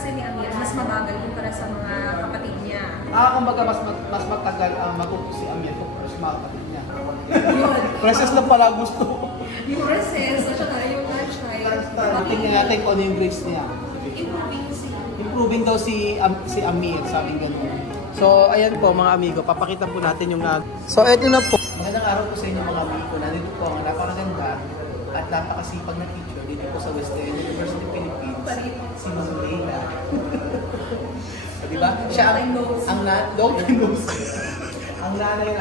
kasi ni Amir, mas mabagal kumpara sa mga kapatid niya. Kumbaga mas matagal matuto si Amir kung sa mga kapatid niya. Yun. Process lang pala gusto. Yung process, at saka yung lunchtime. Tingnan natin kung ano yung grades niya. Improving daw si Amir, sabi gano'n. So, ayan po mga amigo, papakita po natin yung So, eto na po. Magandang araw po sa inyo mga amigo. Nandito po ang napakaganda at napakasipag na teacher dito po sa Western University Philippines. Si Ma'am Leila. Diba? Siya ang nanay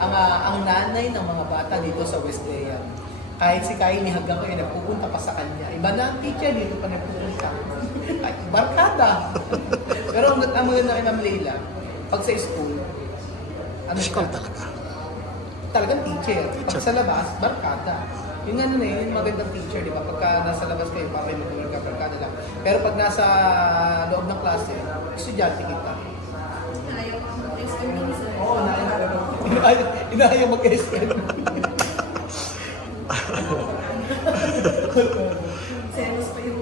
ang nanay ng mga bata dito sa Western. Kahit si Kai ni Haggang ko ay nagpupunta pa sa kanya. Iba na ang teacher dito pa nagpupunta. Ay, barkada. Pero ang maganda kay Ma'am Leila, pag sa school, school talaga. Talagang teacher. Pag sa labas, barkada. Yung ano na yun, yung magandang teacher, di ba? Pagka nasa labas kayo, papay mo ka, barkada lang. Pero pag nasa loob ng klase, estudyante kita. Ayaw mag-SM minsan. Oo, inayaw mag-SM. Selos pa yung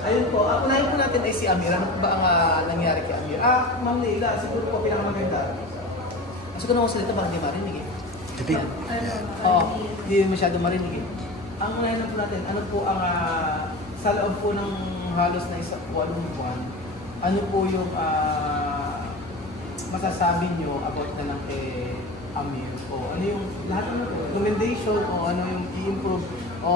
ayun po, unahin po natin ay si Amir. Ano ba ang nangyari kay Amir? Ma'am Leila, siguro po pinakamaganda. Siguro ako salita parang di marinig eh. Bibig. Hindi masyado marinig eh. Ang unahin po natin, ano po ang sa loob po ng halos na walong buwan, ano po yung masasabi nyo about na lang kay Amir? O ano yung lahat ng recommendation o ano yung i-improve o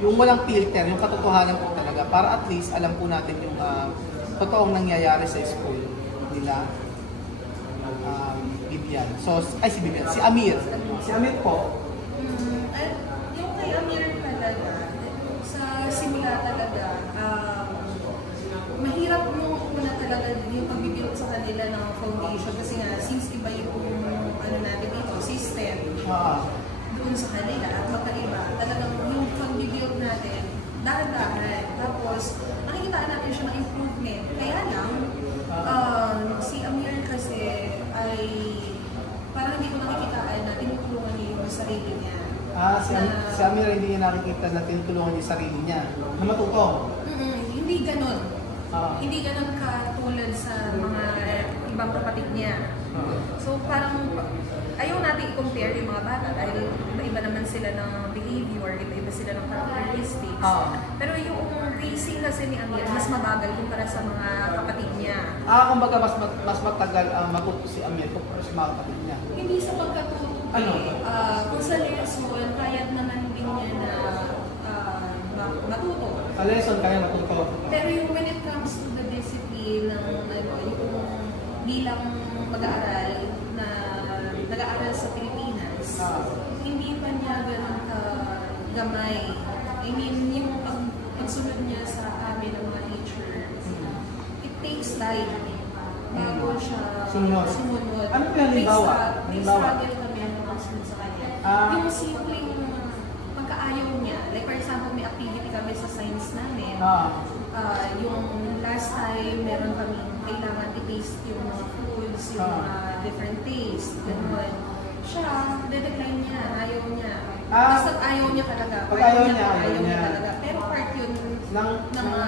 yung walang filter, yung katotohanan po talaga para at least alam po natin yung totoong nangyayari sa school nila. Bibian. So, si Bibian. Si Amir. Si Amir po. Yung kay Amir talaga, sa simula talaga, mahirap yung una talaga yung pagbibuild sa kanila ng foundation kasi nga, since iba yung ano natin dito, system doon sa kanila at magkaiba, talagang yung pagbibuild natin, dahan-dahan. Tapos, nakikitaan natin siya ng improvement. Kaya lang, si Amir kasi ay parang hindi ko nakikitaan na tinutulungan niya yung sarili niya. Si Amir hindi niya nakikita na tinutulungan niya yung sarili niya na matuto. Hindi ganun. Hindi ganun katulad sa mga ibang kapatid niya. So parang ayaw natin i-compare yung mga bata dahil iba-iba naman sila ng behavior, iba-iba sila ng characteristics. Pero yung raising kasi ni Amir, mas mabagal kumpara sa mga kapatid niya. Kumbaga mas matagal matuto si Amir kumpara sa mga kapatid niya. Hindi sa pagkatuto. Kung sa lesson, kaya naman din niya na matuto. Sa lesson, kaya matuto. Pero yung when it comes to the discipline ng yung bilang mag-aaral na nag-aaral sa Pilipinas, hindi pa niya ganun gamay. I mean, yung pagsunod niya sa amin ng mga teacher, it takes time bago siya sumunod. Ano po yung halimbawa? May struggle kami ang pagsunod sa kanya. Yung simpleng pagkaayaw niya, like for example, may activity kami sa science namin. Yung last time, meron kami kailangan i-taste yung mga foods, yung mga different taste, gano'n. Siya, de-decline niya, ayaw niya. Basta ayaw niya talaga. Ayaw niya talaga. Pero part yun ng mga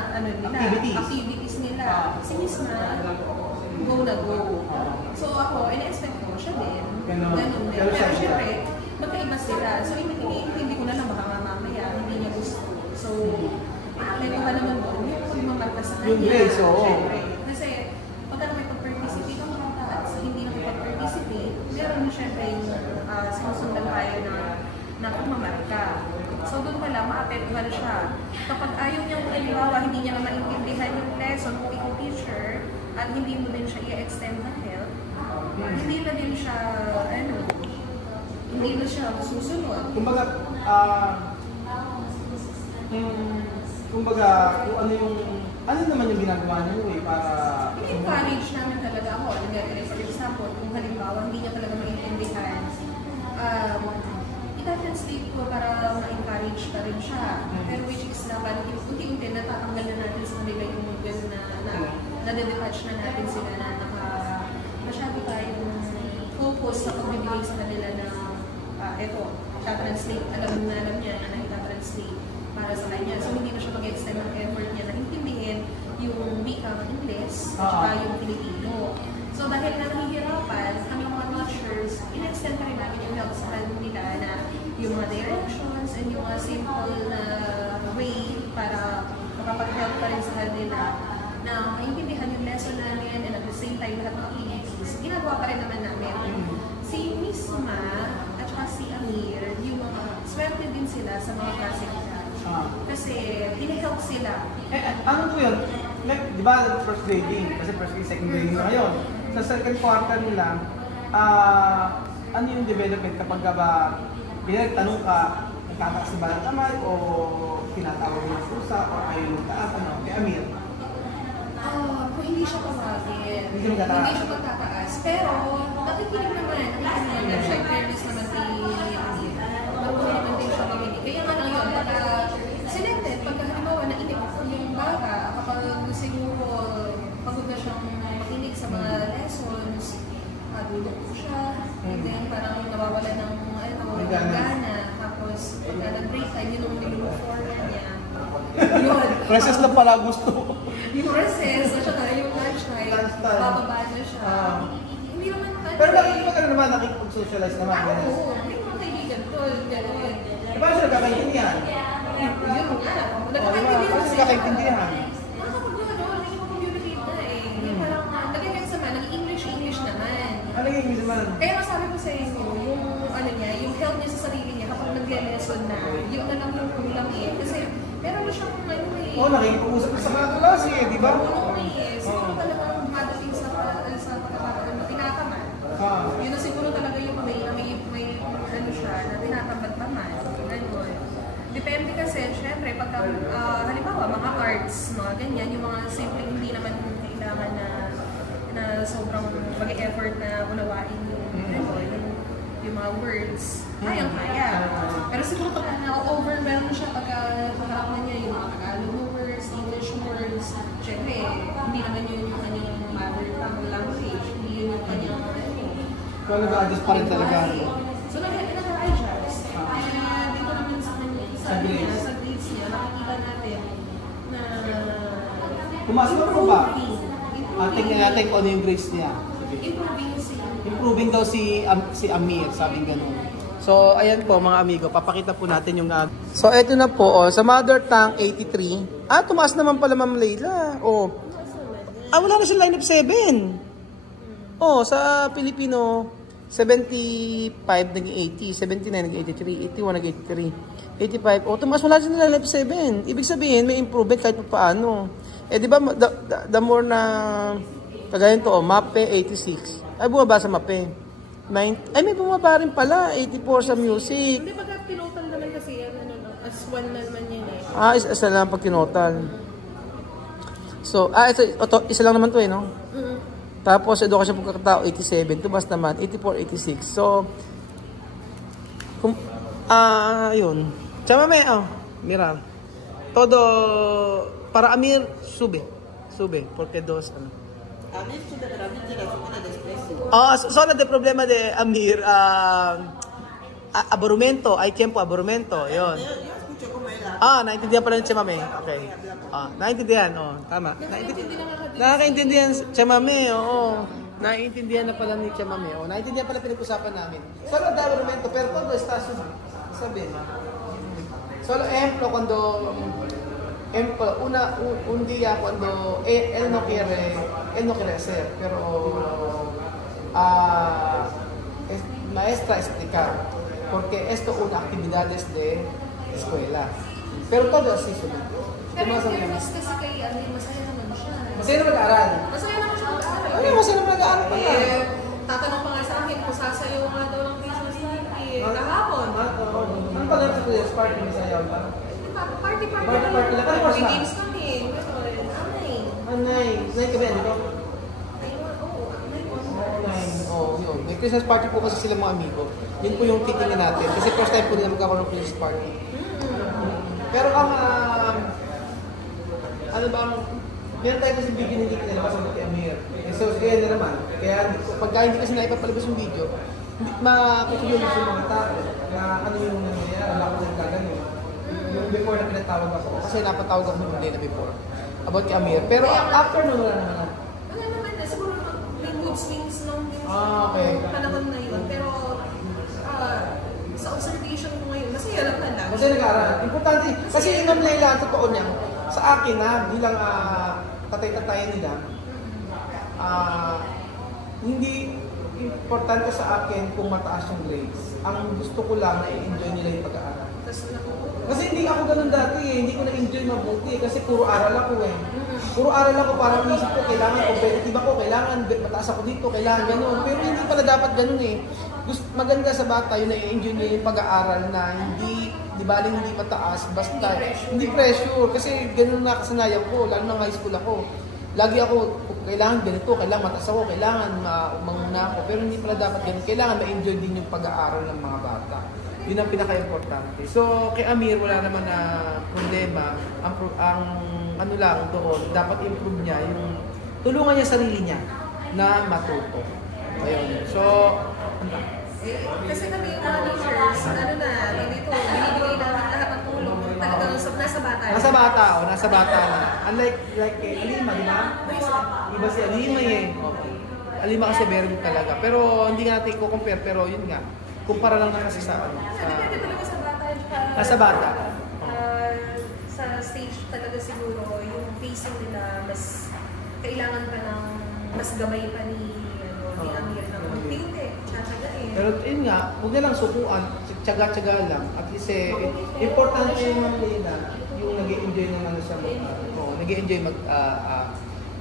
activities nila. Si Miss na, go na go. So ako, in-expect ko siya din. Ganun din. Pero syempre, magkaiba sila. So hindi ko na lang baka mamaya, hindi niya gusto. So, may iba naman doon, yung mamarka sa kanya. Yung grace, oo. Kasi, pagka nakipag-participate ang bata at hindi nakipag-participate, meron na syempre yung sinusundan tayo na pagmamarka. So, doon pala, maapektuhan siya. Kapag ayaw niyang halimbawa, hindi niya na maintindihan yung lesson kung ikaw teacher, at hindi mo din siya i-extend ng help, hindi na din siya, hindi na siya susunod. Kumbaga, kung ano naman yung ginagawa niyo para i-encourage namin talaga ako. For example, kung halimbawa hindi niya talaga maintindihan, ita-translate ko para ma-encourage ka rin siya. Pero which is naman, unti-unti natatanggal na natin sa kanila yung model na nade-detach na natin sila na masyado tayong focus sa pagbibigay sa kanila na ito, ita-translate, alam niya na ita-translate para sa kanya. So hindi na siya siya mag-extend ng effort niya na intindihin yung wikang Ingles at saka yung Filipino. So dahil nahihirapan, kami mga teachers, in-extend pa rin namin yung help sa nila na yung mga directions and yung mga simple na way para makapag-help pa rin sa kanila na maintindihan yung lesson namin and at the same time lahat ng activities. Ginagawa pa rin naman namin. Si Miss Ma at saka si Amir, yung mga swerte din sila sa mga klase nila. Kasi hinihelp sila. Ano po yun? Like, di ba first grading? Kasi first grade, second grading na ngayon. Sa second quarter nila, ano yung development kapag ba pinagtanong ka, nagkataas ba ng kamay o tinatawag ng pusa o ayaw yung taas, ano? Kay Amir? Kung hindi siya pamagin, Hindi siya magtataas. Pero, nakikinig naman. Siya in fairness naman kay Amir. Marunong naman din siya makinig. Kaya nga lang yun, pagka selected, pagka halimbawa nainip yung bata, kapag siguro pagod na siyang makinig sa mga lessons, madulog po siya, and then parang nawawala ng gana, tapos pagka nag-break time, yun ang nilulong forward niya. Yun. Recess lang pala gusto. Yung recess, at saka yung lunch time, bababa na siya. Hindi naman Pero nakikita ka naman, nakikipag-socialize naman. Oo, may mga kaibigan ko, gano'n. Paano siya nagkakaintindihan? Yun nga. Kasi nagkakaintindihan. Nakakapag-doon, naging-communicate na eh. Yung parang, nag-events naman, nag-English naman. Ano yung English naman? Kaya masabi ko sa inyo, yung ano niya, yung help niya sa sarili niya kapag nag-lesson na, yung na lang yung kulang eh. Kasi meron na siyang ano eh. Oo, nakikipag-usap sa mga klase eh, di ba? Oo eh. Siguro talagang madating sa pagkakataon na tinatamad. Yun na siguro talaga yung may ano siya, na tinatamad naman. Ganun. Depende kasi, syempre, pagka, halimbawa, mga arts, mga ganyan, yung mga simpleng hindi naman kailangan na sobrang mag-effort na unawain yung mga words, kayang-kaya. Pero siguro pagka na-overwhelm siya pagka maharap na niya yung mga Tagalog words, English words, syempre, hindi naman yun yung kanyang mother tongue language, hindi yun yung kanyang Kung nag-adjust pa rin talaga. So, nag-adjust. Kaya dito naman sa grades niya, nakikita natin na Pumasok na ba? Tingnan natin kung ano yung grades niya. Improving daw si Amir, sabing ganun. So, ayan po mga amigo, papakita po natin yung So, eto na po, sa mother tongue, 83. Tumaas naman pala Ma'am Leila. Wala na siya line of 7. Sa Pilipino, 75 naging 80, 79 naging 83, 81 naging 83, 85. Tumaas wala siya line of 7. Ibig sabihin, may improvement kahit pa paano. Di ba, the more na, kagaya nito, MAPE, 86. Bumaba sa MAPE. May bumaba rin pala, 84 sa music. Hindi, pagka pinotal naman kasi, as one naman yan eh. Isa lang pag kinotal. So, isa lang naman to no? Tapos, edukasyon pagkakatao, 87. Tumas naman, 84, 86. So, yun. Chamame, mira. Todo, para Amir, sube, porque dos, Amir sube, pero Amir tiene la zona de desprecio. Solo de problema de Amir, aburrimiento, hay tiempo, aburrimiento, yun. Yo escucho como él habla. Naintindihan pala ng Chamame, okay. Naintindihan, tama. Nakakaintindihan Chamame, oo. Naiintindihan na pala ni Chamame, naiintindihan pala pinag-usapan namin. Solo de aburrimiento, pero todo está sabi. Solo ejemplo, un día cuando él no quiere hacer, pero maestra explicar, porque esto una actividades de escuela. Pero todo así sulit. Pero yung fairness kasi kay masaya naman siya. Masaya naman nag-aaral. Masaya naman siya mag-aaral. Masaya naman nag-aaral pala. Tatanong pa nga sa akin kung sasayaw nga daw ng Christmas party. Kahapon. Ano pa lang sa party ni Sayaw? Party lang. May games kami. Anay kami, di ba? Yun. May Christmas party po kasi sila mga amigo. Yun po yung titingnan natin. Kasi first time po nila magkakaroon ng Christmas party. Pero meron tayo kasi video na hindi kinalabas ang Mati Amir. So, kaya na naman. Kaya pagka hindi kasi naipapalabas yung video, makukuyon sa mga tao na ano yung nangyayari, wala ko nang gagawin. Yung before na pinatawag ako. Kasi napatawag ako nung day na before. About kay Amir. Pero after nun, wala naman. Wala naman na. Siguro may mood swings nung Okay. panahon na yun. Pero sa observation ko ngayon, masaya lang na lang. Kasi nag-aaral. Importante. Kasi yung Ma'am Leila, totoo niya, sa akin na, bilang tatay-tatay nila, hindi importante sa akin kung mataas yung grades. Ang gusto ko lang na i-enjoy nila yung pag-aaral. Kasi hindi ako ganun dati eh. Hindi ko na-enjoy mabuti kasi puro aral ako eh. Puro aral ako, parang isip ko, kailangan competitive ako, kailangan mataas ako dito, kailangan ganun. Pero hindi pala dapat ganun eh. Maganda sa bata yun na i-enjoy nila yung pag-aaral na di baling hindi mataas, basta hindi pressure. Kasi ganun na kasanayan ko, lalo na high school ako. Lagi ako, kailangan ganito, kailangan mataas ako, kailangan manguna ako. Pero hindi pala dapat ganun. Kailangan ma-enjoy din yung pag-aaral ng mga bata. Yun ang pinaka-importante. So, kay Amir, wala naman na problema. Ang ano lang doon, dapat improve niya yung tulungan niya sarili niya na matuto. Ayun. So, kasi kami yung mga teachers, dito, binibigay namin lahat ng tulong. Talagang nasa bata. Nasa bata na. Unlike kay Alima, di ba? Iba si Alima eh. Okay. Alima kasi very good talaga. Pero hindi nga natin i-compare, pero yun nga. Kumpara lang na kasi sa ano. Depende talaga sa bata. Nasa bata. Sa stage talaga siguro, yung pacing nila, mas kailangan pa ng mas gamay pa ni Amir na magtindi. Pero yun nga, huwag nilang sukuan, tsaga-tsaga lang. At least importante yung mga nila, yung nag-i-enjoy naman siya nag-i-enjoy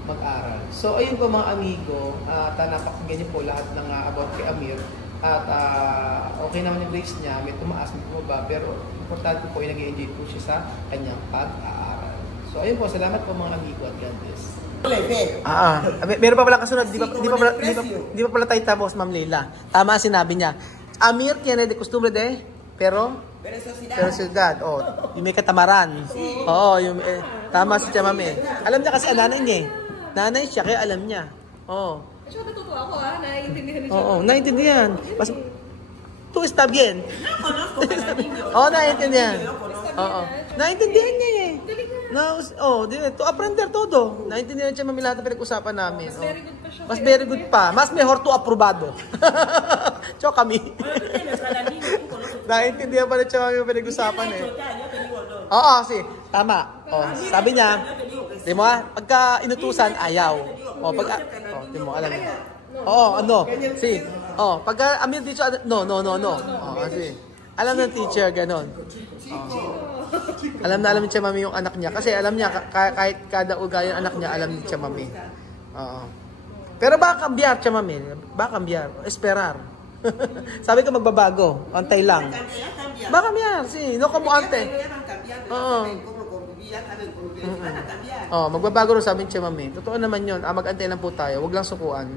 mag-aral. So ayun po mga amigo, napakinggan niyo po lahat ng about kay Amir. At okay naman yung grades niya, may tumaas, may tumaba, pero importante po yung nag-i-enjoy po siya sa kanyang pag-aaral. So ayun po, salamat po mga amigo at God bless. Meron pa pala kasunod, di pa pala tayo tapos, Ma'am Leila. Tama ang sinabi niya. Amir tiene de costumbre de, pero ciudad. Oh, yung may katamaran. Oo, yung tama si Chamame. Alam niya kasi nanay niya. Nanay siya, kaya alam niya. Oo. So, natutuwa ako naiintindihan niya. Oo, naiintindihan. Tu está bien. Oo, naiintindihan. Oo. Naiintindihan niya eh. To aprender todo. Naintindihan siya lahat ng pinag-usapan namin. Mas very good pa siya. Mas very good pa. Mas mejor to aprobado. Tsaka kami. Naintindihan pa rin siya kami yung pinag-usapan eh. Oo, tama. Sabi niya, di mo pagka inutusan, ayaw. Di mo, alam niya. Pagka Amir dito, no. Alam ng teacher, ganon. Alam na siya mami yung anak niya. Kasi alam niya, kahit kada ugali ng anak niya, alam niya siya mami. Pero baka cambiar siya mami. Baka cambiar. Esperar. Sabi ko magbabago. Antay lang. Baka cambiar. No como ante. Magbabago rin sabi siya mami. Totoo naman yun. Mag-antay lang po tayo. Huwag lang sukuan.